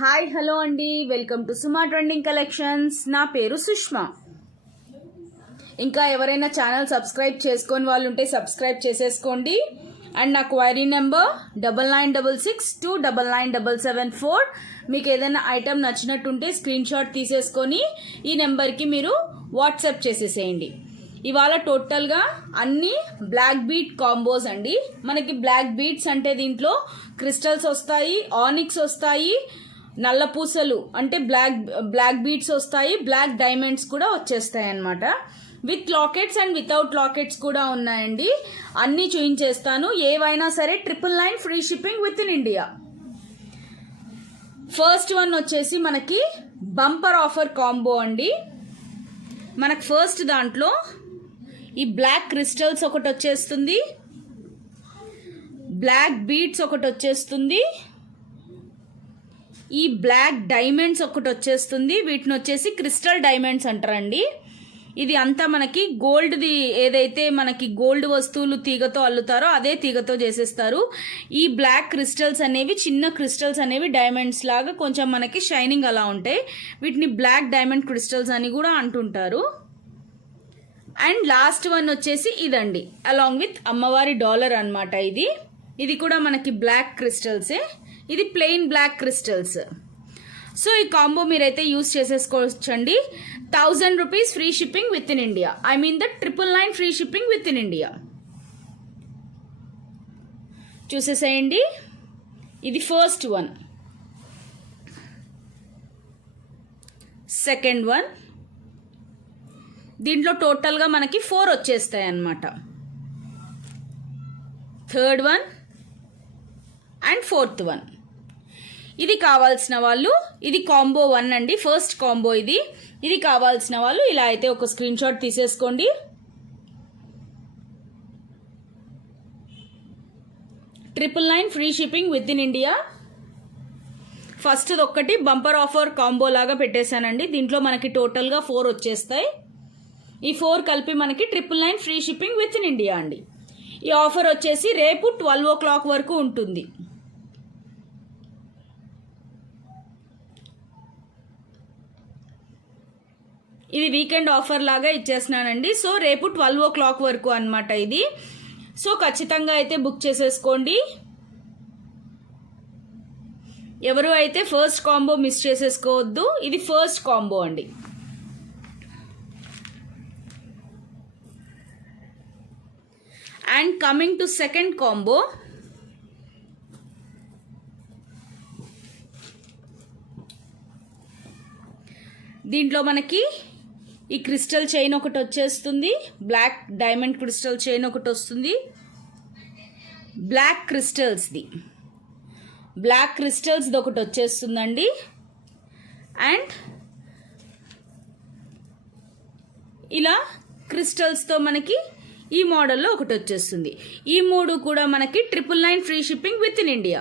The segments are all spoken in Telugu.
హాయ్ హలో అండి, welcome to Suma trending collections. నా పేరు సుష్మా. ఇంకా ఎవరైనా ఛానల్ సబ్స్క్రైబ్ చేసుకొని వాళ్ళు ఉంటే సబ్స్క్రైబ్ చేసేసుకోండి. అండ్ నా క్వైరీ నెంబర్ 9966299774. మీకు ఏదైనా ఐటమ్ నచ్చినట్టుంటే స్క్రీన్ షాట్ తీసేసుకొని ఈ నెంబర్కి మీరు వాట్సాప్ చేసేసేయండి. ఇవాళ టోటల్గా అన్ని బ్లాక్ బీట్ కాంబోస్ అండి. మనకి బ్లాక్ బీట్స్ అంటే దీంట్లో క్రిస్టల్స్ వస్తాయి, ఆనిక్స్ వస్తాయి, నల్ల పూసలు అంటే బ్లాక్ బీట్స్ వస్తాయి, బ్లాక్ డైమండ్స్ కూడా వచ్చేస్తాయి అన్నమాట. With lockets and without lockets కూడా ఉన్నాయండి. అన్నీ చూపించేస్తాను. ఏవైనా సరే 999 free shipping within India. First one వచ్చేసి మనకి బంపర్ ఆఫర్ కాంబో అండి. మనకు ఫస్ట్ దాంట్లో ఈ బ్లాక్ క్రిస్టల్స్ ఒకటి వచ్చేస్తుంది, బ్లాక్ బీట్స్ ఒకటి వచ్చేస్తుంది, ఈ బ్లాక్ డైమండ్స్ ఒకటి వచ్చేస్తుంది. వీటిని వచ్చేసి క్రిస్టల్ డైమండ్స్ అంటారండి. ఇది అంతా మనకి గోల్డ్ది, ఏదైతే మనకి గోల్డ్ వస్తువులు తీగతో అల్లుతారో అదే తీగతో చేసేస్తారు. ఈ బ్లాక్ క్రిస్టల్స్ అనేవి, చిన్న క్రిస్టల్స్ అనేవి డైమండ్స్ లాగా కొంచెం మనకి షైనింగ్ అలా ఉంటాయి. వీటిని బ్లాక్ డైమండ్ క్రిస్టల్స్ అని కూడా అంటుంటారు. అండ్ లాస్ట్ వన్ వచ్చేసి ఇదండి, అలాంగ్ విత్ అమ్మవారి డాలర్ అన్నమాట. ఇది కూడా మనకి బ్లాక్ క్రిస్టల్సే. ఇది ప్లెయిన్ బ్లాక్ క్రిస్టల్స్. సో ఈ కాంబో మీరైతే యూస్ చేసేసుకోవచ్చండి. 1000 rupees free shipping within India. I mean the 999 free shipping within India. చూసేసేయండి. ఇది ఫస్ట్ వన్. సెకండ్ వన్, దీంట్లో టోటల్గా మనకి 4 వచ్చేస్తాయి అన్నమాట. Third one and fourth one. ఇది కావాల్సిన వాళ్ళు, ఇది కాంబో 1 అండి, ఫస్ట్ కాంబో ఇది కావాల్సిన వాళ్ళు ఇలా అయితే ఒక స్క్రీన్ షాట్ తీసేసుకోండి. 999 free shipping within India. First ఒక్కటి బంపర్ ఆఫర్ కాంబో లాగా పెట్టేశానండి. దీంట్లో మనకి టోటల్గా 4 వచ్చేస్తాయి. ఈ 4 కలిపి మనకి 999 free shipping within India అండి. ఈ ఆఫర్ వచ్చేసి రేపు 12 o'clock వరకు ఉంటుంది. ఇది వీకెండ్ ఆఫర్ లాగా ఇచ్చేస్తున్నానండి. సో రేపు 12 o'clock వరకు అన్నమాట ఇది. సో ఖచ్చితంగా అయితే బుక్ చేసేసుకోండి. ఎవరు అయితే ఫస్ట్ కాంబో మిస్ చేసేసుకోవద్దు. ఇది ఫస్ట్ కాంబో అండి. And coming to second combo, దీంట్లో మనకి ఈ క్రిస్టల్ చైన్ ఒకటి వచ్చేస్తుంది, బ్లాక్ డైమండ్ క్రిస్టల్ చైన్ ఒకటి వస్తుంది, బ్లాక్ క్రిస్టల్స్ది ఒకటి వచ్చేస్తుందండి. అండ్ ఇలా క్రిస్టల్స్తో మనకి ఈ మోడల్లో ఒకటి వచ్చేస్తుంది. ఈ 3 కూడా మనకి 999 free shipping within India.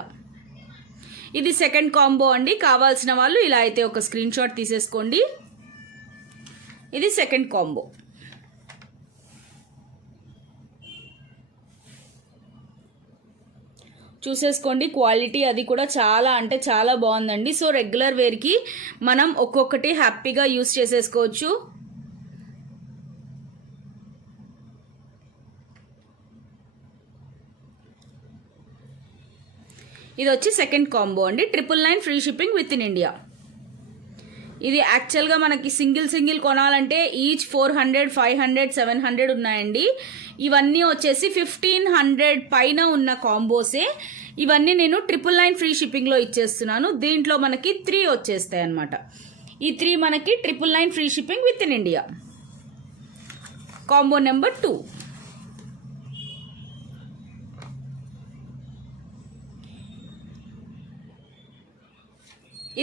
ఇది సెకండ్ కాంబో అండి. కావాల్సిన వాళ్ళు ఇలా అయితే ఒక స్క్రీన్ షాట్ తీసేసుకోండి. ఇది సెకండ్ కాంబో. చూసేసుకోండి. క్వాలిటీ అది కూడా చాలా అంటే చాలా బాగుందండి. సో రెగ్యులర్ వేర్కి మనం ఒక్కొక్కటి హ్యాపీగా యూస్ చేసేసుకోవచ్చు. ఇది వచ్చి సెకండ్ కాంబో అండి. 999 free shipping within India. ఇది యాక్చువల్గా మనకి సింగిల్ కొనాలంటే ఈచ్ 400, 500, 700 ఉన్నాయండి. ఇవన్నీ వచ్చేసి 1500 పైన ఉన్న కాంబోసే. ఇవన్నీ నేను 999 ఫ్రీ షిప్పింగ్లో ఇచ్చేస్తున్నాను. దీంట్లో మనకి 3 వచ్చేస్తాయి అన్నమాట. ఈ 3 మనకి 999 free shipping within India. Combo number 2.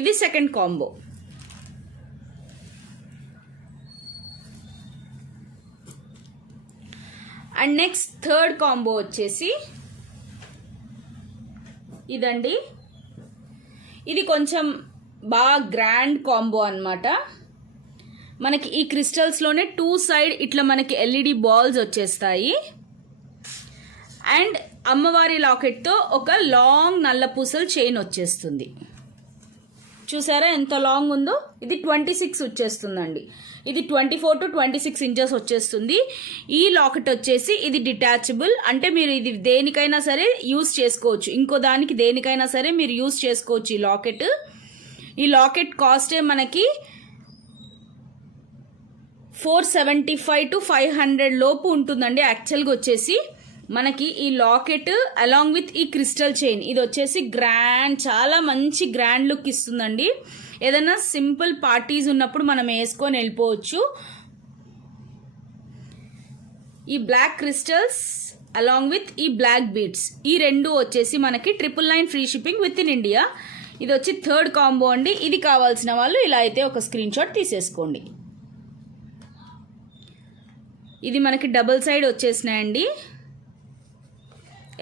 ఇది second combo. And next third combo వచ్చేసి ఇదండి. ఇది కొంచెం బాగా గ్రాండ్ కాంబో అన్నమాట. మనకి ఈ క్రిస్టల్స్లోనే 2 సైడ్ ఇట్లా మనకి LED బాల్స్ వచ్చేస్తాయి. అండ్ అమ్మవారి లాకెట్తో ఒక లాంగ్ నల్ల పూసల చైన్ వచ్చేస్తుంది. చూసారా ఎంత లాంగ్ ఉందో. ఇది 26 వచ్చేస్తుందండి. ఇది 24 to 26 ఇంచెస్ వచ్చేస్తుంది. ఈ లాకెట్ వచ్చేసి ఇది డిటాచబుల్, అంటే మీరు ఇది దేనికైనా సరే యూస్ చేసుకోవచ్చు, ఇంకో దానికి దేనికైనా సరే మీరు యూస్ చేసుకోవచ్చు ఈ లాకెట్. ఈ లాకెట్ కాస్టే మనకి 475 to 500 లోపు ఉంటుందండి. యాక్చువల్గా వచ్చేసి మనకి ఈ లాకెట్ అలాంగ్ విత్ ఈ క్రిస్టల్ చైన్ ఇది వచ్చేసి గ్రాండ్, చాలా మంచి గ్రాండ్ లుక్ ఇస్తుందండి. ఏదైనా సింపుల్ పార్టీస్ ఉన్నప్పుడు మనం వేసుకొని వెళ్ళిపోవచ్చు. ఈ బ్లాక్ క్రిస్టల్స్ అలాంగ్ విత్ ఈ బ్లాక్ బీడ్స్ ఈ రెండు వచ్చేసి మనకి 999 free shipping within India. ఇది వచ్చి థర్డ్ కాంబో అండి. ఇది కావాల్సిన వాళ్ళు ఇలా అయితే ఒక స్క్రీన్ షాట్ తీసేసుకోండి. ఇది మనకి డబుల్ సైడ్ వచ్చేసినాయండి.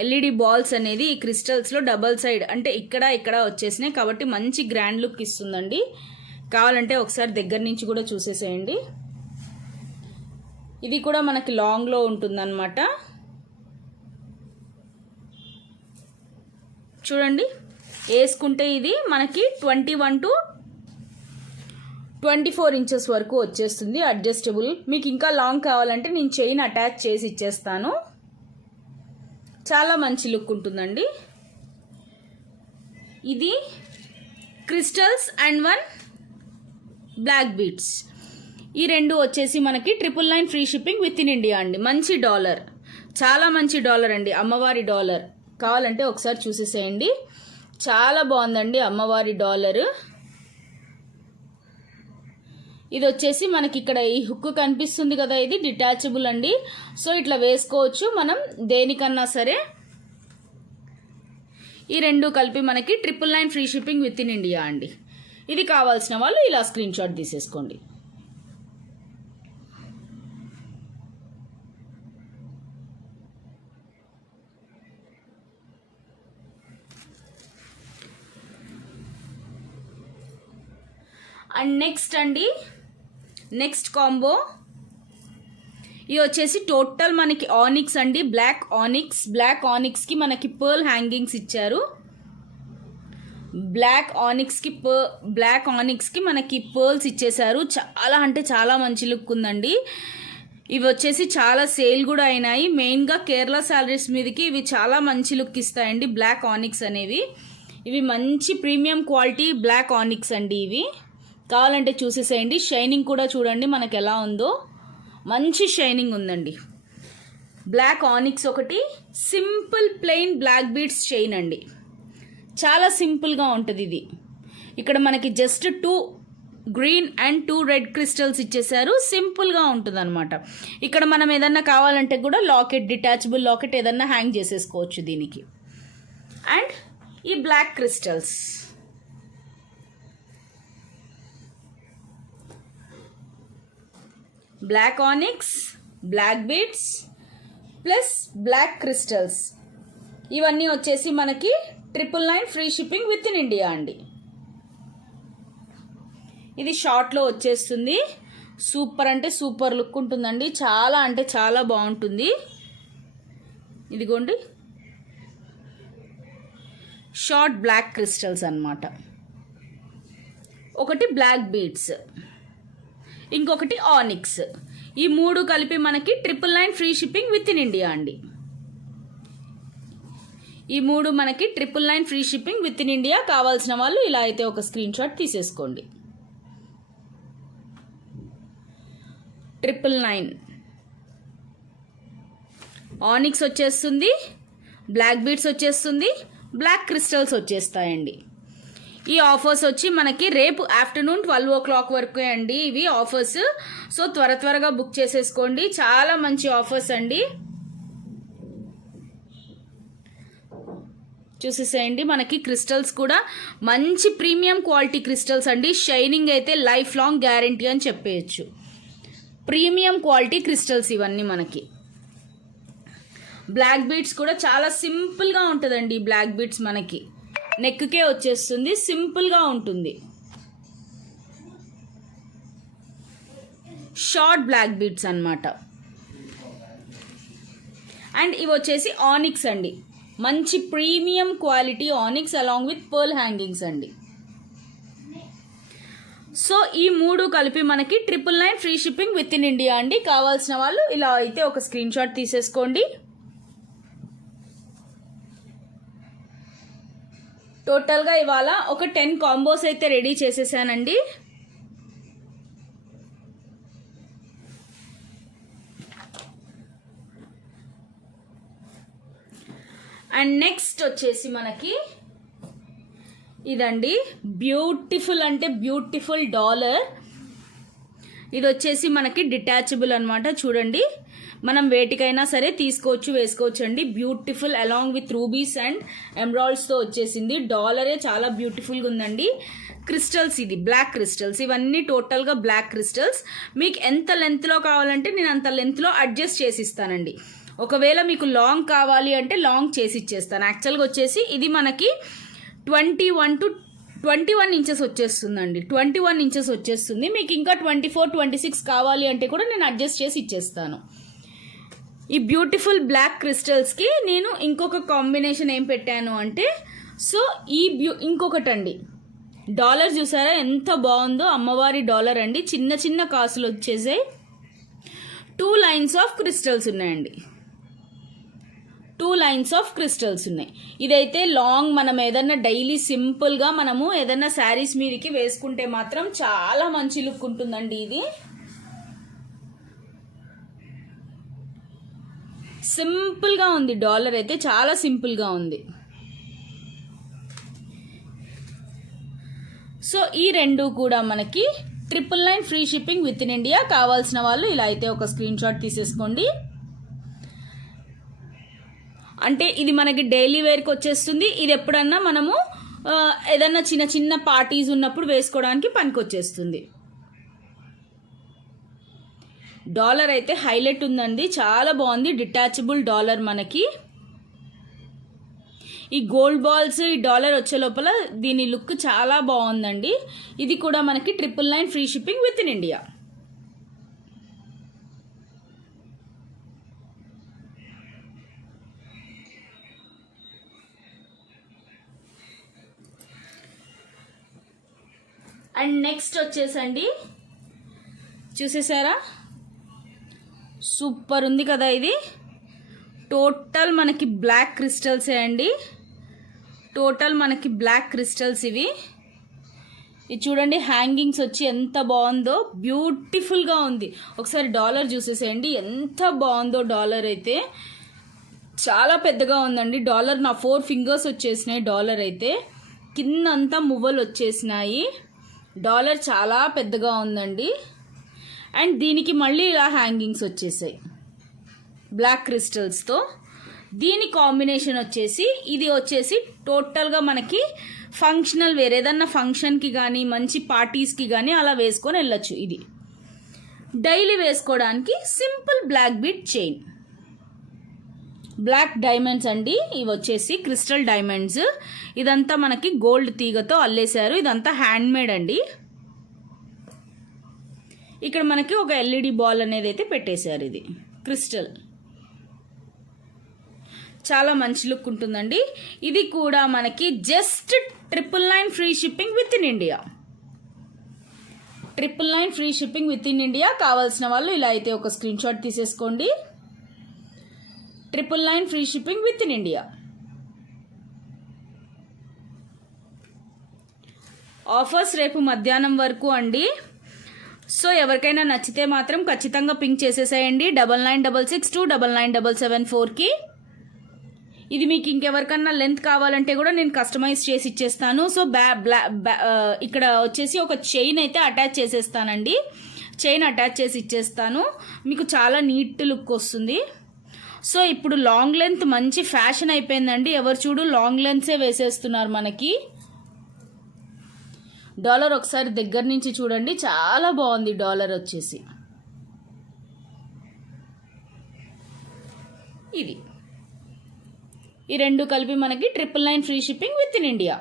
ఎల్ఈడి బాల్స్ అనేది ఈ క్రిస్టల్స్లో డబుల్ సైడ్, అంటే ఇక్కడ వచ్చేసినాయి కాబట్టి మంచి గ్రాండ్ లుక్ ఇస్తుందండి. కావాలంటే ఒకసారి దగ్గర నుంచి కూడా చూసేసేయండి. ఇది కూడా మనకి లాంగ్లో ఉంటుందన్నమాట. చూడండి, వేసుకుంటే ఇది మనకి 21 to 24 ఇంచెస్ వరకు వచ్చేస్తుంది, అడ్జస్టబుల్. మీకు ఇంకా లాంగ్ కావాలంటే నేను చైన్ అటాచ్ చేసి ఇచ్చేస్తాను. చాలా మంచి లుక్ ఉంటుందండి. ఇది క్రిస్టల్స్ అండ్ 1 బ్లాక్ బీడ్స్ ఈ రెండు వచ్చేసి మనకి 999 free shipping within India అండి. మంచి డాలర్, చాలా మంచి డాలర్ అండి, అమ్మవారి డాలర్. కావాలంటే ఒకసారి చూసేసేయండి. చాలా బాగుందండి అమ్మవారి డాలర్. ఇది వచ్చేసి మనకి ఇక్కడ ఈ హుక్ కనిపిస్తుంది కదా, ఇది డిటాచబుల్ అండి. సో ఇట్లా వేసుకోవచ్చు మనం దేనికన్నా సరే. ఈ రెండు కలిపి మనకి 999 free shipping within India అండి. ఇది కావాల్సిన వాళ్ళు ఇలా స్క్రీన్ షాట్ తీసేసుకోండి. అండ్ నెక్స్ట్ అండి, నెక్స్ట్ కాంబో ఇది వచ్చేసి టోటల్ మనకి ఆనిక్స్ అండి. బ్లాక్ ఆనిక్స్కి మనకి పర్ల్ హ్యాంగింగ్స్ ఇచ్చారు. బ్లాక్ ఆనిక్స్కి మనకి పర్ల్స్ ఇచ్చేసారు. చాలా అంటే చాలా మంచి లుక్ ఉందండి. ఇవి వచ్చేసి చాలా సేల్ కూడా అయినాయి. మెయిన్గా కేరళ శారీస్ మీదకి ఇవి చాలా మంచి లుక్ ఇస్తాయండి బ్లాక్ ఆనిక్స్ అనేవి. ఇవి మంచి ప్రీమియం క్వాలిటీ బ్లాక్ ఆనిక్స్ అండి. ఇవి కావాలంటే చూసేసేయండి. షైనింగ్ కూడా చూడండి మనకు ఎలా ఉందో, మంచి షైనింగ్ ఉందండి. బ్లాక్ ఆనిక్స్ ఒకటి, simple plain black beads chain అండి. చాలా సింపుల్గా ఉంటుంది ఇది. ఇక్కడ మనకి just 2 green and 2 red crystals ఇచ్చేసారు. సింపుల్గా ఉంటుంది అనమాట. ఇక్కడ మనం ఏదన్నా కావాలంటే కూడా లాకెట్, డిటాచబుల్ లాకెట్ ఏదన్నా హ్యాంగ్ చేసేసుకోవచ్చు దీనికి. అండ్ ఈ black crystals, black onyx, black beads plus black crystals ఇవన్నీ వచ్చేసి మనకి 999 free shipping within India అండి. ఇది షార్ట్లో వచ్చేస్తుంది. సూపర్ అంటే సూపర్ లుక్ ఉంటుందండి. చాలా అంటే చాలా బాగుంటుంది. ఇదిగోండి షార్ట్ బ్లాక్ క్రిస్టల్స్ అన్నమాట. ఒకటి బ్లాక్ బీడ్స్, ఇంకొకటి ఆనిక్స్. ఈ మూడు కలిపి మనకి 999 free shipping within India అండి. ఈ మూడు మనకి 999 free shipping within India. కావాల్సిన వాళ్ళు ఇలా అయితే ఒక స్క్రీన్ షాట్ తీసేసుకోండి. 999 ఆనిక్స్ వచ్చేస్తుంది, బ్లాక్ బీడ్స్ వచ్చేస్తుంది, బ్లాక్ క్రిస్టల్స్ వచ్చేస్తాయండి. ఈ ఆఫర్స్ వచ్చి మనకి రేపు ఆఫ్టర్నూన్ 12 o'clock వరకు అండి ఇవి ఆఫర్స్. సో త్వరగా బుక్ చేసేసుకోండి. చాలా మంచి ఆఫర్స్ అండి. చూసేసేయండి. మనకి క్రిస్టల్స్ కూడా మంచి ప్రీమియం క్వాలిటీ క్రిస్టల్స్ అండి. షైనింగ్ అయితే లైఫ్ లాంగ్ గ్యారంటీ అని చెప్పేయచ్చు. ప్రీమియం క్వాలిటీ క్రిస్టల్స్ ఇవన్నీ మనకి. బ్లాక్ బీడ్స్ కూడా చాలా సింపుల్గా ఉంటుందండి. బ్లాక్ బీడ్స్ మనకి నెక్కే వచ్చేస్తుంది, సింపుల్గా ఉంటుంది. షార్ట్ బ్లాక్ బీడ్స్ అన్నమాట. అండ్ ఇవి వచ్చేసి ఆనిక్స్ అండి. మంచి premium quality onyx along with pearl hangings అండి. సో ఈ 3 కలిపి మనకి 999 free shipping within India అండి. కావాల్సిన వాళ్ళు ఇలా అయితే ఒక స్క్రీన్ షాట్ తీసేసుకోండి. టోటల్గా ఇవాళ ఒక 10 కాంబోస్ అయితే రెడీ చేసేసానండి. అండ్ నెక్స్ట్ వచ్చేసి మనకి ఇదండి, బ్యూటిఫుల్ అంటే బ్యూటిఫుల్ డాలర్. ఇది వచ్చేసి మనకి డిటాచబుల్ అనమాట. చూడండి, మనం వేటికైనా సరే తీసుకోవచ్చు, వేసుకోవచ్చు అండి. Beautiful along with rubies and ఎమరాల్డ్స్తో వచ్చేసింది. డాలరే చాలా బ్యూటిఫుల్గా ఉందండి. క్రిస్టల్స్, ఇది బ్లాక్ క్రిస్టల్స్, ఇవన్నీ టోటల్గా బ్లాక్ క్రిస్టల్స్. మీకు ఎంత లెంత్లో కావాలంటే నేను అంత లెంత్లో అడ్జస్ట్ చేసి ఇస్తానండి. ఒకవేళ మీకు లాంగ్ కావాలి అంటే లాంగ్ చేసి ఇచ్చేస్తాను. యాక్చువల్గా వచ్చేసి ఇది మనకి 21 to 21 ఇంచెస్ వచ్చేస్తుందండి. 21 ఇంచెస్ వచ్చేస్తుంది. మీకు ఇంకా 24, 26 కావాలి అంటే కూడా నేను అడ్జస్ట్ చేసి ఇచ్చేస్తాను. ఈ బ్యూటిఫుల్ బ్లాక్ క్రిస్టల్స్కి నేను ఇంకొక కాంబినేషన్ ఏం పెట్టాను అంటే, సో ఈ ఇంకొకటండి, డాలర్ చూసారా ఎంత బాగుందో, అమ్మవారి డాలర్ అండి. చిన్న చిన్న కాసులు వచ్చేసాయి. 2 లైన్స్ ఆఫ్ క్రిస్టల్స్ ఉన్నాయండి. 2 లైన్స్ ఆఫ్ క్రిస్టల్స్ ఉన్నాయి. ఇదైతే లాంగ్ మనం ఏదన్నా డైలీ సింపుల్గా మనము ఏదన్నా శారీస్ మీదకి వేసుకుంటే మాత్రం చాలా మంచి లుక్ ఉంటుందండి. ఇది సింపుల్గా ఉంది, డాలర్ అయితే చాలా సింపుల్గా ఉంది. సో ఈ రెండు కూడా మనకి 999 free shipping within India. కావాల్సిన వాళ్ళు ఇలా అయితే ఒక స్క్రీన్ షాట్ తీసేసుకోండి. అంటే ఇది మనకి డైలీ వేర్కి వచ్చేస్తుంది. ఇది ఎప్పుడన్నా మనము ఏదన్నా చిన్న చిన్న పార్టీస్ ఉన్నప్పుడు వేసుకోవడానికి పనికి వచ్చేస్తుంది. డాలర్ అయితే హైలైట్ ఉందండి, చాలా బాగుంది. డిటాచబుల్ డాలర్ మనకి. ఈ గోల్డ్ బాల్స్, ఈ డాలర్ వచ్చే లోపల దీని లుక్ చాలా బాగుందండి. ఇది కూడా మనకి 999 free shipping within India. And next వచ్చేసండి, చూసేసారా, సూపర్ ఉంది కదా. ఇది టోటల్ మనకి బ్లాక్ క్రిస్టల్సే అండి. టోటల్ మనకి బ్లాక్ క్రిస్టల్స్ ఇవి. ఇది చూడండి, హ్యాంగింగ్స్ వచ్చి ఎంత బాగుందో, బ్యూటిఫుల్గా ఉంది. ఒకసారి డాలర్ చూసేసేయండి, ఎంత బాగుందో. డాలర్ అయితే చాలా పెద్దగా ఉందండి. డాలర్ నా 4 ఫింగర్స్ వచ్చేసినాయి. డాలర్ అయితే కిందంతా మువ్వలు వచ్చేసినాయి. డాలర్ చాలా పెద్దగా ఉందండి. అండ్ దీనికి మళ్ళీ ఇలా హ్యాంగింగ్స్ వచ్చేసాయి బ్లాక్ క్రిస్టల్స్తో. దీని కాంబినేషన్ వచ్చేసి, ఇది వచ్చేసి టోటల్గా మనకి ఫంక్షనల్ వేర్, ఏదన్నా ఫంక్షన్కి కానీ మంచి పార్టీస్కి కానీ అలా వేసుకొని వెళ్ళచ్చు. ఇది డైలీ వేసుకోవడానికి simple black bead chain, black diamonds అండి. ఇవి వచ్చేసి క్రిస్టల్ డైమండ్స్. ఇదంతా మనకి గోల్డ్ తీగతో అల్లేశారు. ఇదంతా హ్యాండ్ మేడ్ అండి. ఇక్కడ మనకి ఒక ఎల్ఈడి బాల్ అనేది అయితే పెట్టేశారు. ఇది క్రిస్టల్, చాలా మంచి లుక్ ఉంటుందండి. ఇది కూడా మనకి just 999 free shipping within India. 999 free shipping within India. కావాల్సిన వాళ్ళు ఇలా అయితే ఒక స్క్రీన్ షాట్ తీసేసుకోండి. 999 free shipping within India. Offers రేపు మధ్యాహ్నం వరకు అండి. సో ఎవరికైనా నచ్చితే మాత్రం ఖచ్చితంగా పింక్ చేసేసేయండి 9966299774కి. ఇది మీకు ఇంకెవరికన్నా లెంత్ కావాలంటే కూడా నేను కస్టమైజ్ చేసి ఇచ్చేస్తాను. సో ఇక్కడ వచ్చేసి ఒక చైన్ అయితే అటాచ్ చేసేస్తానండి. చైన్ అటాచ్ చేసి ఇచ్చేస్తాను. మీకు చాలా నీట్ లుక్ వస్తుంది. సో ఇప్పుడు లాంగ్ లెంత్ మంచి ఫ్యాషన్ అయిపోయిందండి. ఎవరు చూడు లాంగ్ లెంత్సే వేసేస్తున్నారు మనకి. డాలర్ ఒకసారి దగ్గర నుంచి చూడండి, చాలా బాగుంది డాలర్ వచ్చేసి. ఇది ఈ రెండు కలిపి మనకి 999 free shipping within India.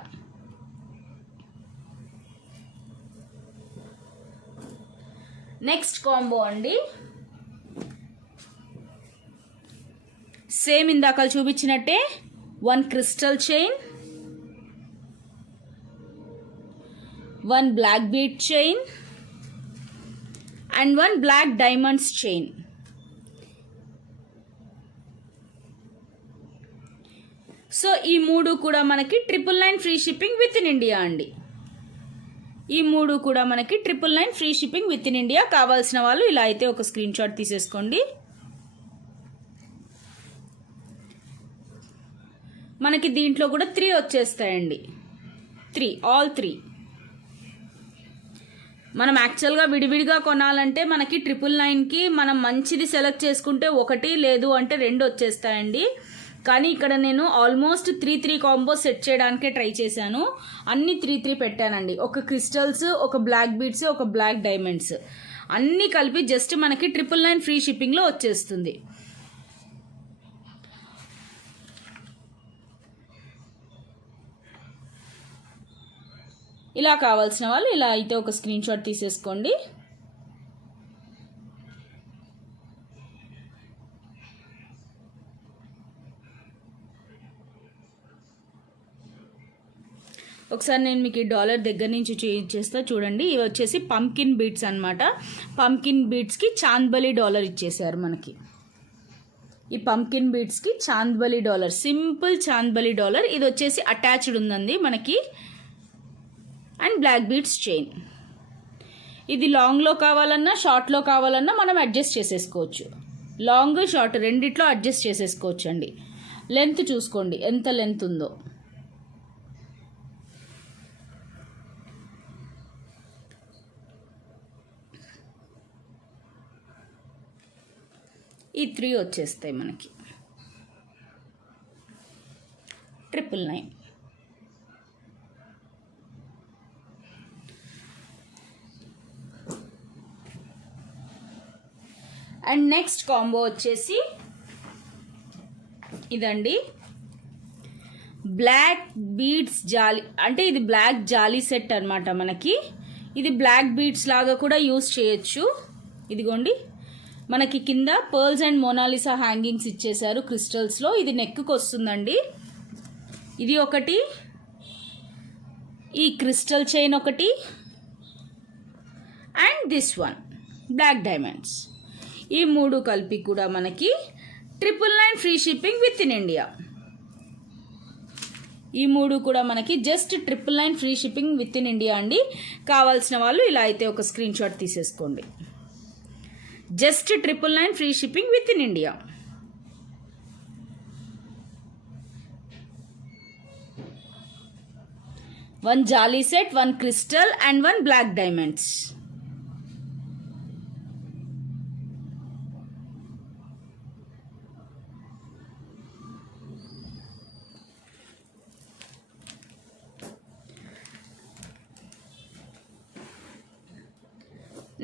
Next combo అండి, సేమ్ ఇందాక చూపించినట్టే 1 crystal chain, 1 black bead chain and 1 black diamonds chain. So ఈ 3 కూడా మనకి 999 free shipping within India అండి. ఈ 3 కూడా మనకి 999 free shipping within India. కావాల్సిన వాళ్ళు ఇలా అయితే ఒక స్క్రీన్ షాట్ తీసేసుకోండి. మనకి దీంట్లో కూడా 3 వచ్చేస్తాయండి. 3 ఆల్ 3. మనం యాక్చువల్గా విడివిడిగా కొనాలంటే మనకి 999కి మనం మంచిది సెలెక్ట్ చేసుకుంటే 1 లేదు అంటే 2 వచ్చేస్తాయండి. కానీ ఇక్కడ నేను ఆల్మోస్ట్ 3 కాంబో సెట్ చేయడానికే ట్రై చేశాను. అన్ని 3 పెట్టానండి. ఒక క్రిస్టల్స్, ఒక బ్లాక్ బీడ్స్, ఒక బ్లాక్ డైమండ్స్ అన్నీ కలిపి జస్ట్ మనకి 999 ఫ్రీ షిప్పింగ్లో వచ్చేస్తుంది. ఇలా కావాల్సిన వాళ్ళు ఇలా అయితే ఒక స్క్రీన్ షాట్ తీసేసుకోండి. ఒకసారి నేను మీకు ఈ డాలర్ దగ్గర నుంచి చేస్తా చూడండి. ఇవి వచ్చేసి పంకిన్ బీడ్స్ అనమాట. పంకిన్ బీడ్స్కి చాంద్బలి డాలర్ ఇచ్చేసారు మనకి. ఈ పంకిన్ బీడ్స్కి chandbali dollar, simple chandbali dollar. ఇది వచ్చేసి అటాచ్డ్ ఉందండి మనకి. And black beads chain. ఇది లాంగ్లో కావాలన్నా షార్ట్లో కావాలన్నా మనం అడ్జస్ట్ చేసేసుకోవచ్చు. లాంగ్ షార్ట్ రెండిట్లో అడ్జస్ట్ చేసేసుకోవచ్చు అండి. లెంత్ చూసుకోండి ఎంత లెంత్ ఉందో. ఈ 3 వచ్చేస్తాయి మనకి 999. అండ్ నెక్స్ట్ కాంబో వచ్చేసి ఇదండి. బ్లాక్ బీడ్స్ జాలీ, అంటే ఇది బ్లాక్ జాలీ సెట్ అనమాట మనకి. ఇది బ్లాక్ బీడ్స్ లాగా కూడా యూస్ చేయొచ్చు. ఇదిగోండి మనకి కింద పర్ల్స్ అండ్ మోనాలిసా హ్యాంగింగ్స్ ఇచ్చేసారు క్రిస్టల్స్లో. ఇది నెక్కి వస్తుందండి. ఇది ఒకటి, ఈ క్రిస్టల్ చైన్ ఒకటి, and this one black diamonds. ఈ 3 కలిపి కూడా మనకి 999 free shipping within India. ఈ 3 కూడా మనకి just 999 free shipping within India అండి. కావాల్సిన వాళ్ళు ఇలా అయితే ఒక స్క్రీన్ షాట్ తీసేసుకోండి. Just 999 free shipping within India. One jolly set, 1 crystal and 1 black diamonds.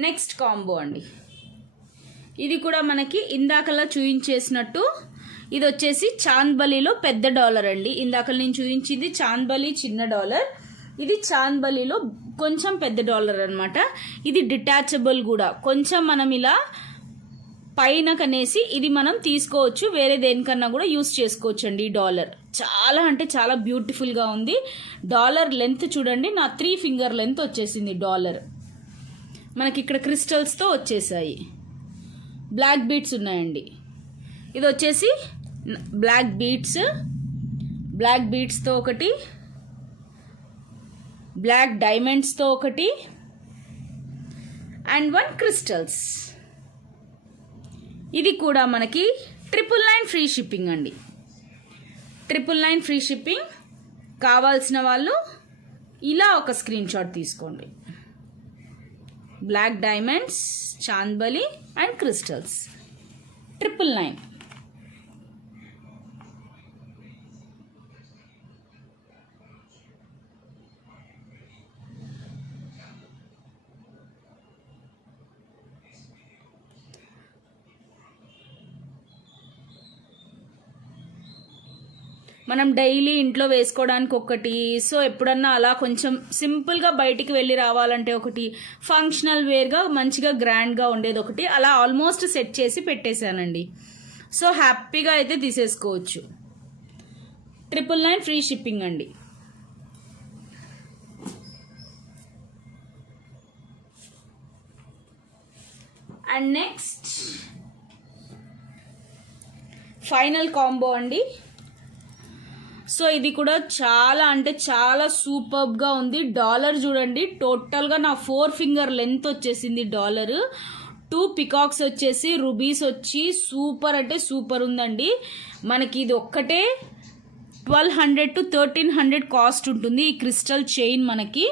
Next combo అండి. ఇది కూడా మనకి ఇందాకలా చూయించేసినట్టు ఇది వచ్చేసి చాంద్బలిలో పెద్ద డాలర్ అండి. ఇందాక నేను చూపించింది చాంద్బలి చిన్న డాలర్, ఇది చాంద్బలిలో కొంచెం పెద్ద డాలర్ అనమాట. ఇది డిటాచబుల్ కూడా. కొంచెం మనం ఇలా పైన కనేసి ఇది మనం తీసుకోవచ్చు, వేరే దేనికన్నా కూడా యూస్ చేసుకోవచ్చు అండి. ఈ డాలర్ చాలా అంటే చాలా బ్యూటిఫుల్గా ఉంది. డాలర్ లెంత్ చూడండి, నా 3 ఫింగర్ లెంత్ వచ్చేసింది డాలర్. మనకి ఇక్కడ క్రిస్టల్స్తో వచ్చేసాయి. బ్లాక్ బీడ్స్ ఉన్నాయండి. ఇది వచ్చేసి బ్లాక్ బీడ్స్, బ్లాక్ బీడ్స్తో ఒకటి, బ్లాక్ డైమండ్స్తో ఒకటి, అండ్ 1 క్రిస్టల్స్. ఇది కూడా మనకి 999 ఫ్రీ షిప్పింగ్ అండి. 999 ఫ్రీ షిప్పింగ్. కావాల్సిన వాళ్ళు ఇలా ఒక స్క్రీన్ షాట్ తీసుకోండి. Black diamonds, chandbali and crystals 999. మనం డైలీ ఇంట్లో వేసుకోవడానికి ఒకటి, సో ఎప్పుడన్నా అలా కొంచెం సింపుల్గా బయటికి వెళ్ళి రావాలంటే ఒకటి, ఫంక్షనల్ వేర్గా మంచిగా గ్రాండ్గా ఉండేది ఒకటి, అలా ఆల్మోస్ట్ సెట్ చేసి పెట్టేశానండి. సో హ్యాపీగా అయితే తీసేసుకోవచ్చు. 999 ఫ్రీ షిప్పింగ్ అండి. అండ్ నెక్స్ట్ ఫైనల్ కాంబో అండి. సో ఇది కూడా చాలా అంటే చాలా సూపర్బ్గా ఉంది. డాలర్ చూడండి, టోటల్గా నా 4 ఫింగర్ లెంత్ వచ్చేసింది డాలర్. 2 పికాక్స్ వచ్చేసి రూబీస్ వచ్చి సూపర్ అంటే సూపర్ ఉందండి. మనకి ఇది ఒక్కటే 1200 to 1300 కాస్ట్ ఉంటుంది ఈ క్రిస్టల్ చైన్ మనకి,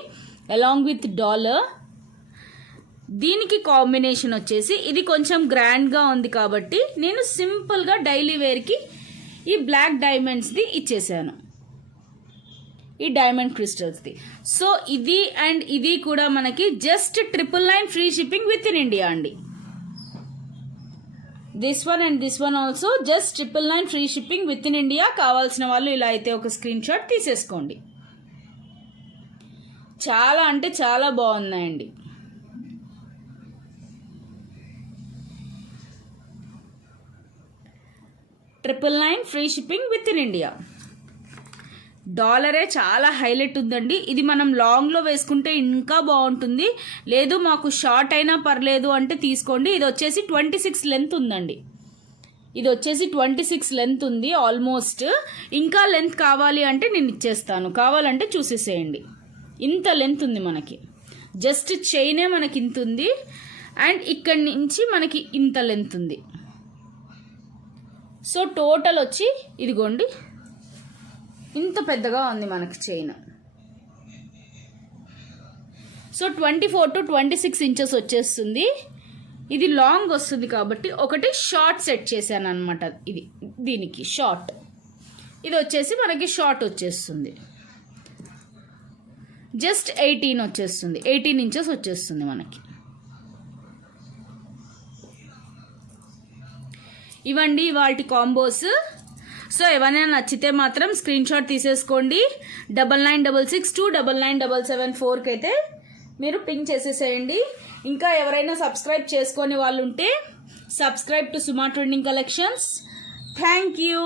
అలాంగ్ విత్ డాలర్. దీనికి కాంబినేషన్ వచ్చేసి ఇది కొంచెం గ్రాండ్గా ఉంది కాబట్టి నేను సింపుల్గా డైలీ వేర్కి ఈ బ్లాక్ డైమండ్స్ది ఇచ్చేసాను, ఈ డైమండ్ క్రిస్టల్స్ది. సో ఇది అండ్ ఇది కూడా మనకి just 999 free shipping within India అండి. This one and this one also just 999 free shipping within India. కావాల్సిన వాళ్ళు ఇలా అయితే ఒక స్క్రీన్ షాట్ తీసేసుకోండి. చాలా అంటే చాలా బాగున్నాయండి. 999 free shipping within India. డాలరే చాలా హైలైట్ ఉందండి. ఇది మనం లాంగ్లో వేసుకుంటే ఇంకా బాగుంటుంది, లేదు మాకు షార్ట్ అయినా పర్లేదు అంటే తీసుకోండి. ఇది వచ్చేసి 26 లెంత్ ఉందండి. ఇది వచ్చేసి 26 లెంత్ ఉంది ఆల్మోస్ట్. ఇంకా లెంత్ కావాలి అంటే నేను ఇచ్చేస్తాను, కావాలంటే చూసేసేయండి. ఇంత లెంత్ ఉంది మనకి, జస్ట్ చైనే మనకి ఇంత ఉంది అండ్ ఇక్కడి నుంచి మనకి ఇంత లెంత్ ఉంది. సో టోటల్ వచ్చి ఇదిగోండి ఇంత పెద్దగా ఉంది మనకి చైన్. సో 24 to 26 ఇంచెస్ వచ్చేస్తుంది. ఇది లాంగ్ వస్తుంది కాబట్టి ఒకటి షార్ట్ సెట్ చేశాను అనమాట. ఇది దీనికి షార్ట్, ఇది వచ్చేసి మనకి షార్ట్ వచ్చేస్తుంది. జస్ట్ 18 వచ్చేస్తుంది, 18 ఇంచెస్ వచ్చేస్తుంది మనకి. ఇవండి వాటి కాంబోస్. సో ఎవరైనా నచ్చితే మాత్రం స్క్రీన్ షాట్ తీసేసుకోండి. 9966299774కి అయితే మీరు పింక్ చేసేసేయండి. ఇంకా ఎవరైనా సబ్స్క్రైబ్ చేసుకొని వాళ్ళు ఉంటే subscribe to Suma trending collections. Thank you.